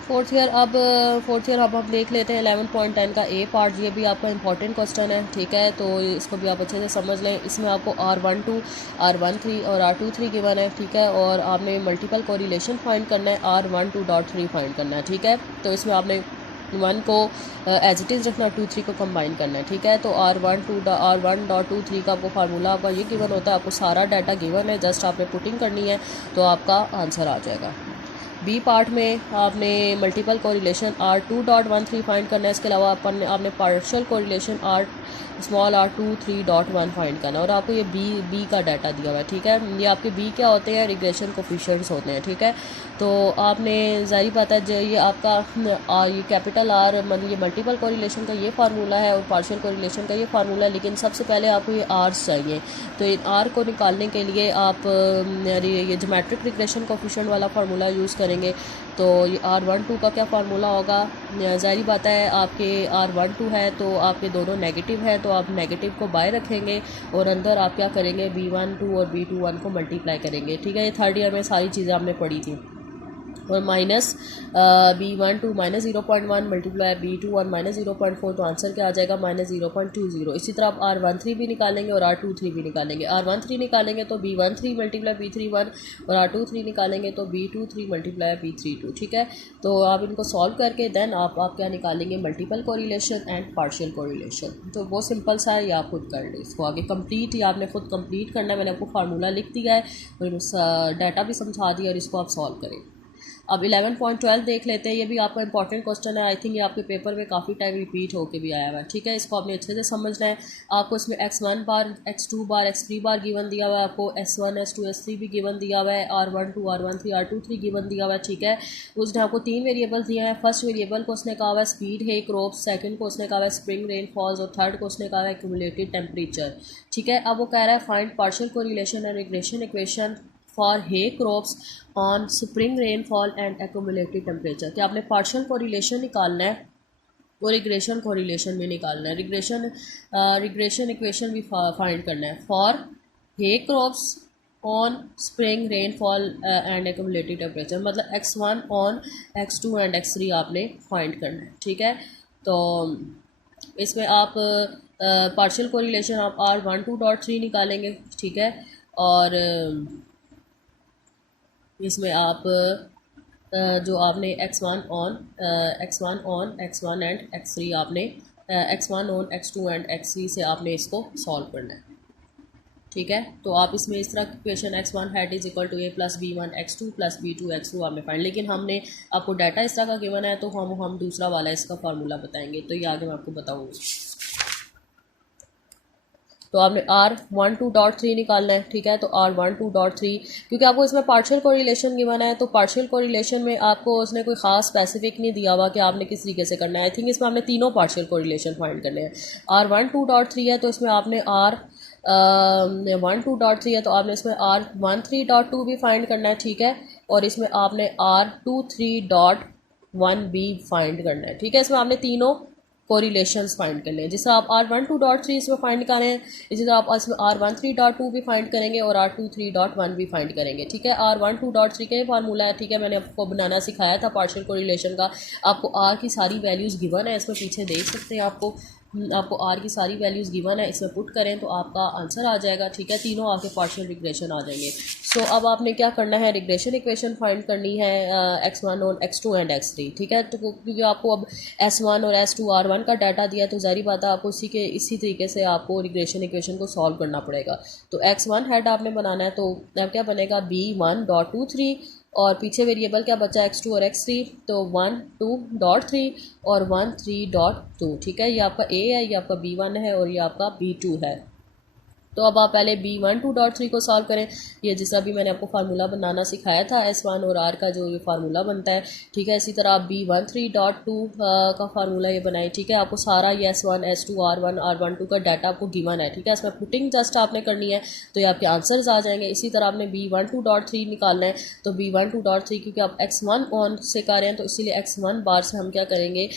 Fourth year अब हम देख लेते हैं 11.10 का ए पार्ट। ये भी आपका इंपॉर्टेंट क्वेश्चन है, ठीक है, तो इसको भी आप अच्छे से समझ लें। इसमें आपको R12, R13 और R23 गिवन है, ठीक है, और आपने मल्टीपल कोरिलेशन फाइंड करना है, R12.3 फाइंड करना है, ठीक है। तो इसमें आपने 1 को एज इट इज़ रखना, 2 3 को कंबाइन करना है, ठीक है। तो R1.23 का आपको फार्मूला आपका ये गिवन होता है, आपको सारा डाटा गिवन है, जस्ट आपने पुटिंग करनी है तो आपका आंसर आ जाएगा। बी पार्ट में आपने मल्टीपल कोरिलेशन R2.13 फाइंड करना है, इसके अलावा आपने पार्शियल कोरिलेशन r2.1 फाइंड करना है, और आपको ये बी का डाटा दिया हुआ है, ठीक है। ये आपके बी क्या होते हैं, रिग्रेशन कोफिशिएंट्स होते हैं, ठीक है। तो आपने जाहिर बात है जो ये आपका ये कैपिटल आर मतलब ये मल्टीपल कोरिलेशन का ये फार्मूला है और पार्शियल कोरिलेशन का ये फार्मूला है, लेकिन सबसे पहले आपको ये आर्स चाहिए। तो इन आर को निकालने के लिए आप ये ज्योमेट्रिक रिग्रेशन कोफिशिएंट वाला फार्मूला यूज़ करेंगे। तो ये R12 का क्या फार्मूला होगा, ज़ाहिर बात है आपके R12 है तो आपके दोनों नेगेटिव है, तो आप नेगेटिव को बाय रखेंगे और अंदर आप क्या करेंगे, B12 और B21 को मल्टीप्लाई करेंगे, ठीक है। ये थर्ड ईयर में सारी चीज़ें आपने पढ़ी थी। और minus B12 minus 0.1 multiply B21 minus 0.4, तो आंसर क्या आ जाएगा, -0.20। इसी तरह आप R13 भी निकालेंगे और R23 भी निकालेंगे। R13 निकालेंगे तो B13 मल्टीप्लाई B31 और R23 निकालेंगे तो B23 मल्टीप्लाई B32, ठीक है। तो आप इनको सॉल्व करके देन आप क्या निकालेंगे, multiple correlation and partial correlation. तो वो सिंपल सा है, ये आप खुद कर लें इसको आगे कंप्लीट, या आपने खुद कंप्लीट करना है। मैंने आपको फार्मूला लिख दिया है और डाटा भी समझा दिया, और इसको आप सॉल्व करें। अब 11.12 देख लेते हैं। ये भी आपका इंपॉर्टेंट क्वेश्चन है, आई थिंक ये आपके पेपर में काफ़ी टाइम रिपीट होके भी आया हुआ है, ठीक है। इसको आपने अच्छे से समझना है। आपको इसमें x1 बार, x2 बार, x3 बार गिवन दिया हुआ है, आपको s1 s2 s3 भी गिवन दिया हुआ है, R12 R13 R23 गिवन दिया हुआ है, ठीक है। उसने आपको 3 वेरिएबल दिए हैं। फर्स्ट वेरिएबल को उसने कहा हुआ है स्पीड है क्रोप्स, सेकंड को उसने कहा हुआ है स्प्रिंग रेनफॉल्स, और थर्ड को उसने कहा है एक्यूमुलेटेड टेम्परेचर, ठीक है। अब वो कह रहा है find partial correlation and regression equation for hay crops on spring rainfall and accumulated temperature, कि आपने पार्शियल कोरिलेशन निकालना है और रिग्रेशन कोरिलेशन भी निकालना है। रिग्रेशन इक्वेशन भी फाइंड करना है for hay crops on spring rainfall and accumulated temperature, मतलब x1 on x2 and x3 आपने फाइंड करना है, ठीक है। तो इसमें आप पार्शियल कोरिलेशन आप R12.3 निकालेंगे, ठीक है, और इसमें आप जो आपने x1 on x1 and x3 आपने x1 on x2 and x3 से आपने इसको सॉल्व करना है, ठीक है। तो आप इसमें इस तरह की equation x1 hat is equal to a plus B1 x2 plus B2 x2 आपने फाइंड, लेकिन हमने आपको डाटा इस तरह का गिवन है तो हम दूसरा वाला इसका फार्मूला बताएंगे, तो ये आगे मैं आपको बताऊँगी। तो आपने R12.3 निकालना है, ठीक है। तो R12.3, क्योंकि आपको इसमें पार्शियल कोरिलेशन गिवन है, तो पार्शियल कोरिलेशन में आपको उसने कोई ख़ास स्पेसिफिक नहीं दिया हुआ कि आपने किस तरीके से करना है। आई थिंक इसमें आपने तीनों पार्शियल कोरिलेशन फाइंड करने हैं। R12.3 है तो इसमें आपने R12.3 है तो आपने इसमें R13.2 भी फाइंड करना है, ठीक है, और इसमें आपने R23.1 भी फाइंड करना है, ठीक है। इसमें आपने तीनों कोरिलेशंस फाइंड कर लें। जिससे आप R12.3 इसमें फाइंड करें, इसी तरह आप इसमें R13.2 भी फाइंड करेंगे और R23.1 भी फाइंड करेंगे, ठीक है। R12.3 का ये फार्मूला है, ठीक है, मैंने आपको बनाना सिखाया था पार्शियल कोरिलेशन का। आपको R की सारी वैल्यूज़ गिवन है, इसमें पीछे देख सकते हैं आपको R की सारी वैल्यूज़ गिवन है, इसमें पुट करें तो आपका आंसर आ जाएगा, ठीक है। तीनों आपके पार्शियल रिग्रेशन आ जाएंगे। सो अब आपने क्या करना है, रिग्रेशन इक्वेशन फाइंड करनी है x1 और x2 एंड x3, ठीक है। तो क्योंकि आपको अब s1 और s2 R1 का डाटा दिया है तो जारी बात है आपको इसी तरीके से आपको रिग्रेशन इक्वेशन को सॉल्व करना पड़ेगा। तो x1 हेड आपने बनाना है, तो अब क्या बनेगा B1.23 और पीछे वेरिएबल क्या बचा x2 और x3, तो 1.2.3 और 1.3.2, ठीक है। ये आपका a है, ये आपका B1 है और ये आपका B2 है। तो अब आप पहले B12.3 को सॉल्व करें, ये जिसका भी मैंने आपको फार्मूला बनाना सिखाया था S1 और R का जो ये फार्मूला बनता है, ठीक है। इसी तरह आप B13.2 का फार्मूला ये बनाएं, ठीक है। आपको सारा ये S1 S2 R1 R12 का डाटा आपको गिवन है, ठीक है। इसमें पुटिंग जस्ट आपने करनी है तो ये आपके आंसर्स आ जाएंगे। इसी तरह आपने B12.3 निकालना है, तो B12.3 क्योंकि आप x1 ऑन से कर रहे हैं तो इसीलिए x1 बार से हम क्या करेंगे,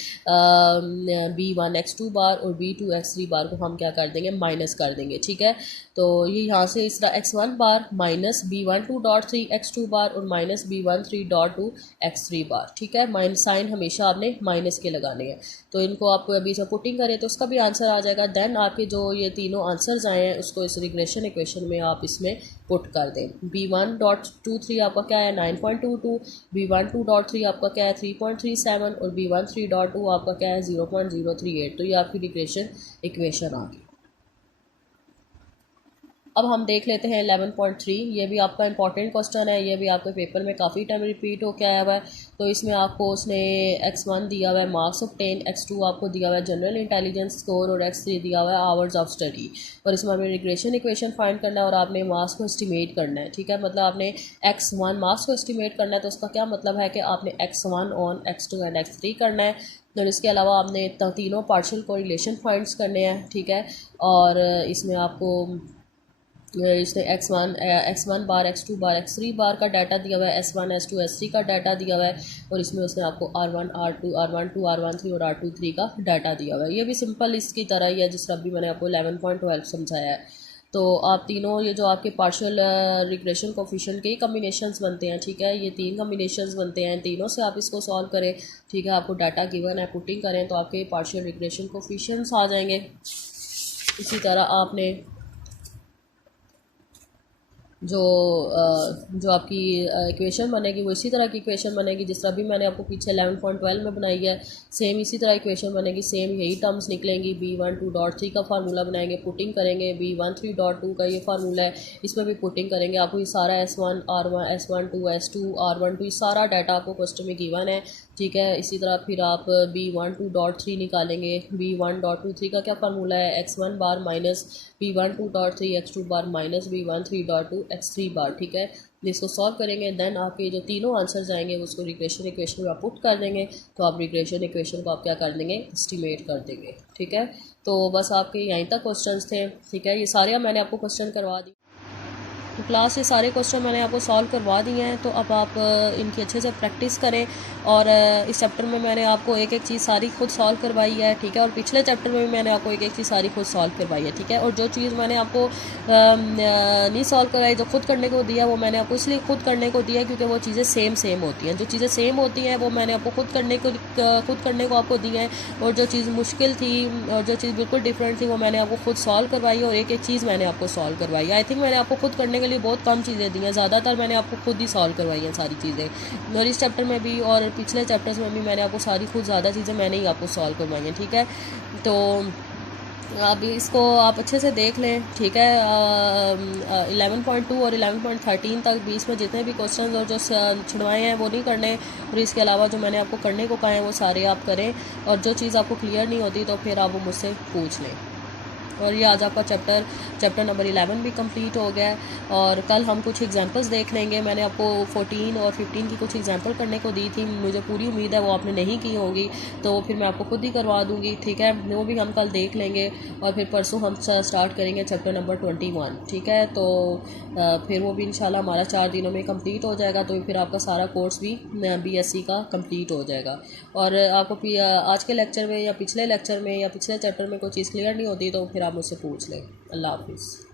B1 x2 बार और B2 x3 बार को हम क्या कर देंगे, माइनस कर देंगे, ठीक है। तो ये यहाँ से इस तरह x1 बार माइनस b12.3 x2 बार और माइनस b13.2 x3 बार, ठीक है। माइनस साइन हमेशा आपने माइनस के लगाने हैं। तो इनको आपको अभी से पुटिंग करें तो उसका भी आंसर आ जाएगा। देन आपके जो ये तीनों आंसर्स आए हैं उसको इस रिग्रेशन इक्वेशन में आप इसमें पुट कर दें। b1.23 आपका क्या है 9.22, b12.3 आपका क्या है 3.37 और b13.2 आपका क्या है 0.038। तो ये आपकी रिग्रेशन इक्वेशन आ गई। अब हम देख लेते हैं 11.3। ये भी आपका इंपॉर्टेंट क्वेश्चन है, ये भी आपके पेपर में काफ़ी टाइम रिपीट होकर आया हुआ है। तो इसमें आपको उसने x1 दिया हुआ है मार्क्स ऑफ 10, x2 आपको दिया हुआ है जनरल इंटेलिजेंस स्कोर और x3 दिया हुआ है आवर्स ऑफ स्टडी। और इसमें हमें रिग्रेशन इक्वेशन फाइंड करना है और आपने मार्क्स को एस्टिमेट करना है, ठीक है। मतलब आपने x1 मार्क्स को एस्टिमेट करना है, तो उसका क्या मतलब है कि आपने x1 on x2 and x3 करना है। और इसके अलावा आपने तीनों पार्शियल कोरिलेशन फाइंड्स करने हैं, ठीक है। और इसमें आपको इसने x1 बार x2 बार x3 बार का डाटा दिया हुआ है, s1 s2 s3 का डाटा दिया हुआ है और इसमें उसने आपको r1 r2 r12 r13 और r23 का डाटा दिया हुआ है। ये भी सिंपल इसकी तरह ही है जिस तरह अभी मैंने आपको 11.12 समझाया है। तो आप तीनों ये जो आपके पार्शियल रिग्रेशन कोफिशिएंट के कम्बिनेशंस बनते हैं, ठीक है। ये 3 कम्बिनेशंस बनते हैं, तीनों से आप इसको सॉल्व करें, ठीक है। आपको डाटा गिवन है, पुटिंग करें तो आपके पार्शियल रिग्रेशन कोफिशिएंट्स आ जाएंगे। इसी तरह आपने जो आपकी इक्वेशन बनेगी वो इसी तरह की इक्वेशन बनेगी जिस तरह भी मैंने आपको पीछे 11.12 में बनाई है। सेम इसी तरह इक्वेशन बनेगी, सेम यही टर्म्स निकलेंगी। b12.3 का फार्मूला बनाएंगे, पुटिंग करेंगे, b13.2 का ये फार्मूला है, इसमें भी पुटिंग करेंगे। आपको ये सारा s1 r1 s12 s2 r12 सारा डाटा आपको क्वेश्चन में गिवन है, ठीक है। इसी तरह फिर आप b12.3 निकालेंगे। b1.23 का क्या फार्मूला है x1 बार माइनस b12.3 x2 बार माइनस b13.2 x3 बार, ठीक है। इसको सॉल्व करेंगे, देन आपके जो तीनों आंसर्स आएंगे उसको रिग्रेशन इक्वेशन में आप पुट कर देंगे। तो आप रिग्रेशन इक्वेशन को आप क्या कर देंगे एस्टिमेट कर देंगे, ठीक है। तो बस आपके यहीं तक क्वेश्चंस थे, ठीक है। ये सारे मैंने आपको क्वेश्चन करवा दी। तो क्लास से सारे क्वेश्चन मैंने आपको सॉल्व करवा दिए हैं। तो अब आप इनकी अच्छे से प्रैक्टिस करें। और इस चैप्टर में मैंने आपको एक एक चीज़ सारी खुद सॉल्व करवाई है, ठीक है। और पिछले चैप्टर में भी मैंने आपको एक एक चीज़ सारी खुद सॉल्व करवाई है, ठीक है। और जो चीज़ मैंने आपको नहीं सॉल्व करवाई, जो खुद करने को दिया, वो मैंने आपको इसलिए खुद करने को दिया क्योंकि वो चीज़ें सेम होती हैं। जो चीज़ें सेम होती हैं वो मैंने आपको खुद करने को आपको दी है। और जो चीज़ मुश्किल थी और जो चीज़ बिल्कुल डिफरेंट थी वो मैंने आपको खुद सॉल्व करवाई है। और एक एक चीज़ मैंने आपको सॉल्व करवाई है। आई थिंक मैंने आपको खुद करने के लिए बहुत कम चीज़ें दी हैं, ज़्यादातर मैंने आपको खुद ही सॉल्व करवाई हैं सारी चीज़ें। और इस चैप्टर में भी और पिछले चैप्टर्स में भी मैंने आपको सारी खुद ज़्यादा चीज़ें मैंने ही आपको सॉल्व करवाई हैं, ठीक है। तो अभी इसको आप अच्छे से देख लें, ठीक है। 11.2 और 11.13 तक बीच में जितने भी क्वेश्चन और जो छुड़वाए हैं वो नहीं करने। और इसके अलावा जो मैंने आपको करने को कहा है वो सारे आप करें। और जो चीज़ आपको क्लियर नहीं होती तो फिर आप वो मुझसे पूछ लें। और ये आज आपका चैप्टर नंबर 11 भी कंप्लीट हो गया है। और कल हम कुछ एग्जांपल्स देख लेंगे। मैंने आपको 14 और 15 की कुछ एग्जांपल करने को दी थी, मुझे पूरी उम्मीद है वो आपने नहीं की होगी, तो फिर मैं आपको खुद ही करवा दूंगी, ठीक है। वो भी हम कल देख लेंगे। और फिर परसों हम स्टार्ट करेंगे चैप्टर नंबर 21, ठीक है। तो फिर वो भी इंशाल्लाह हमारा 4 दिनों में कंप्लीट हो जाएगा। तो फिर आपका सारा कोर्स भी BSc का कंप्लीट हो जाएगा। और आपको आज के लेक्चर में या पिछले लेक्चर में या पिछले चैप्टर में कोई चीज़ क्लियर नहीं होती तो फिर आप मुझसे पूछ लें। अल्लाह हाफिज़।